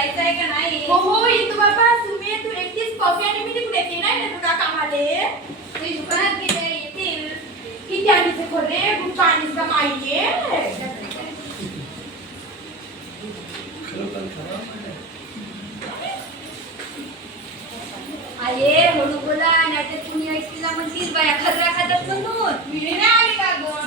जायचंय का नाही? हो हो येतो बाबा. तुम्ही तू एकटीच कॉफी आणि मी तिकडे येते नाही ना तुला कामाले. ते दुकानात गेले येतील. किती आणीचे खरे गुप्त आणीच का माहितीये. आये हळू बोला नाहीतर कुणी ऐकला म्हणतील बाया खर्रा खातात म्हणून. मी नाही आली का गं.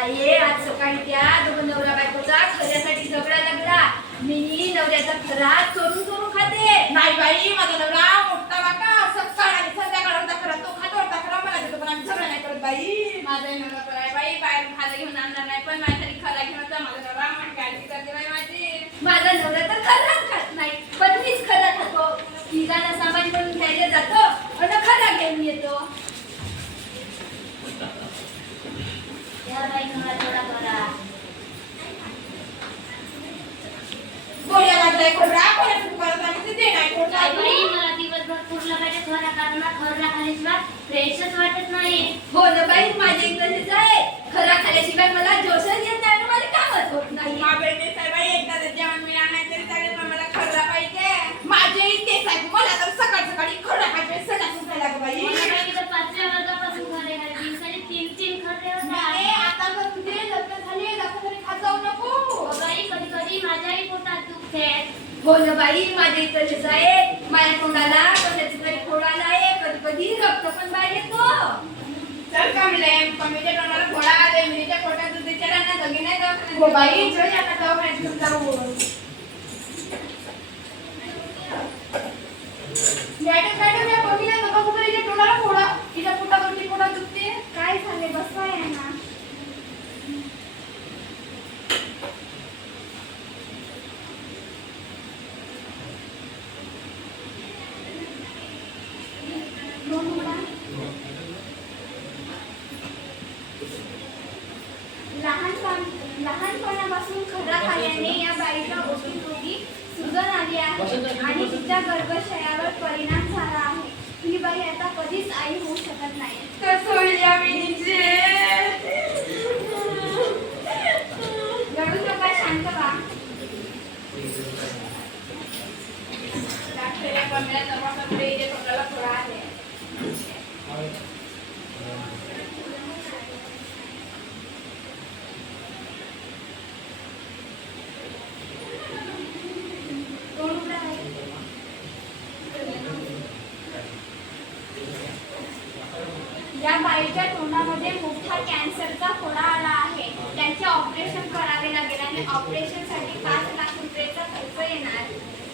आये आज सकाळी त्या दोघं नवरा बायकोचा खऱ्यासाठी झगडा लागला. मी नवऱ्याचा खरा चोरून चोरून खाते. नाही बाई माझा नवरा मोठा बाका सकाळ आणि संध्याकाळ होता खरा तो खातो होता खरा मला देतो पण आम्ही झगडा नाही करत बाई. माझा नवरा कराय बाई बाहेर खायला घेऊन आणणार नाही पण माझ्यासाठी खरा घेऊन जा. माझा नवरा माझी काळजी करते बाई माझी. माझा नवरा तर खराच खात नाही पण मीच खरा खातो. तिघांना सामान करून घ्यायला जातो आणि खरा घेऊन येतो. या बाई मला थोडा बरा. गोळ्या लागलाय खोडा कोणाचं दुकानात आम्ही ते नाही खोडा. काय बाई मला दिवसभर पुरला पाहिजे खरा काढला खरा खाल्याशिवाय फ्रेशच वाटत नाही. हो ना बाई माझे एक तसेच आहे. खरा खाल्याशिवाय मला जोशच येत नाही आणि माझे कामच होत नाही. मागेल ते बाई एकदा जर जेवण मिळालं नाही तरी चालेल पण मला खरडा पाहिजे. माझे तेच आहे मला तर सकाळ सकाळी खरडा पाहिजे सगळ्यात उठायला गं बाई. मला बाई मी तर 5व्या वर्गापासून खरे खाल्ले. दिवसाने 3 खरे नाही, होतात. आता जर तुझे लग्न झाले जास्त तरी खात जाऊ नको. हो बाई कधी कधी माझ्याही पोटात दुखते. हो ना बाई माझे एक तसेच आहे. माझ्या तोंडाला कशाची तरी फोड आला आहे. कधी कधी रक्त पण बाहेर येतो. चल कमीच्या तोंडाला घोडा आले मिनीच्या पोटात दुधीच्या रानात दोघी नाही जाऊ. हो बाई चल आता दवाखान्यात घेऊन जाऊ. मॅडम या बघीला नका कुठे हिच्या तोंडाला फोडा. हिच्या पोटावरती पोटात दुखते. काय झाले बसवाय ना. लहानपणापासून खरा खाल्याने या बाईच्या ओटीभोवती सुजन आली आहे आणि तिच्या गर्भाशयावर परिणाम झाला आहे. ही बाई आता कधीच आई होऊ शकत नाही. तर सोडल्या मिनीचे. रडू नका शांत व्हा. डॉक्टर या कमळ्या तपासाकडे हिच्या तोंडाला फोडा आले. या बाईच्या तोंडामध्ये मोठा कॅन्सरचा फोडा आला आहे. त्यांचे ऑपरेशन करावे लागेल आणि ऑपरेशनसाठी 5 लाख रुपयाचा खर्च येणार.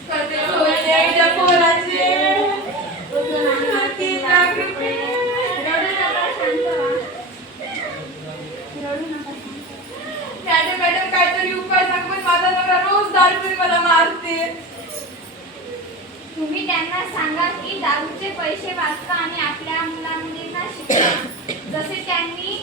कधी सोडल्या हिच्या पोराचे. 3 लाख रुपये. रडू नका शांत व्हा. रडू नका शांत व्हा. मॅडम काहीतरी उपाय सांग पण माझा नवरा रोज दारू पिऊन मला मारते. तुम्ही त्यांना सांगा की दारूचे पैसे वाचवा आणि आपल्या मुलांना शिकवा. जसे त्यांनी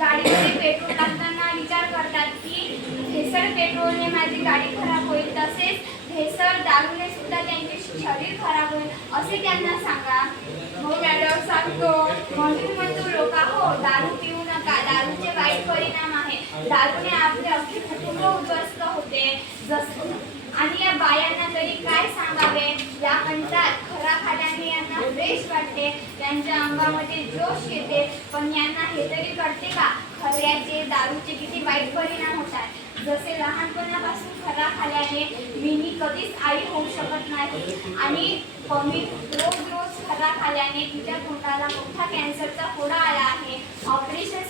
गाडीमध्ये पेट्रोल टाकताना विचार करतात की भेसळ पेट्रोलने माझी गाडी खराब होईल तसेच भेसळ दारूने सुद्धा त्यांचे शरीर खराब होईल असे त्यांना सांगा. हो मॅडम सांगतो. म्हणून म्हणतो लोका हो दारू पिऊ नका. दारूचे वाईट परिणाम आहे. दारूने आपले अख्खे कुटुंब उद्ध्वस्त होते. आणि या बायांना तरी काय सांगावे. या म्हणतात खरा खाल्याने यांना फ्रेश वाटते. त्यांच्या अंगामध्ये जोश येते. पण यांना हे तरी कळते का खऱ्याचे दारूचे किती वाईट परिणाम होतात. जसे लहानपणापासून खरा खाल्याने मिनी कधीच आई होऊ शकत नाही आणि पमी रोज रोज खरा खाल्याने तिच्या तोंडाला मोठा कॅन्सरचा फोडा आला आहे. ऑपरेशन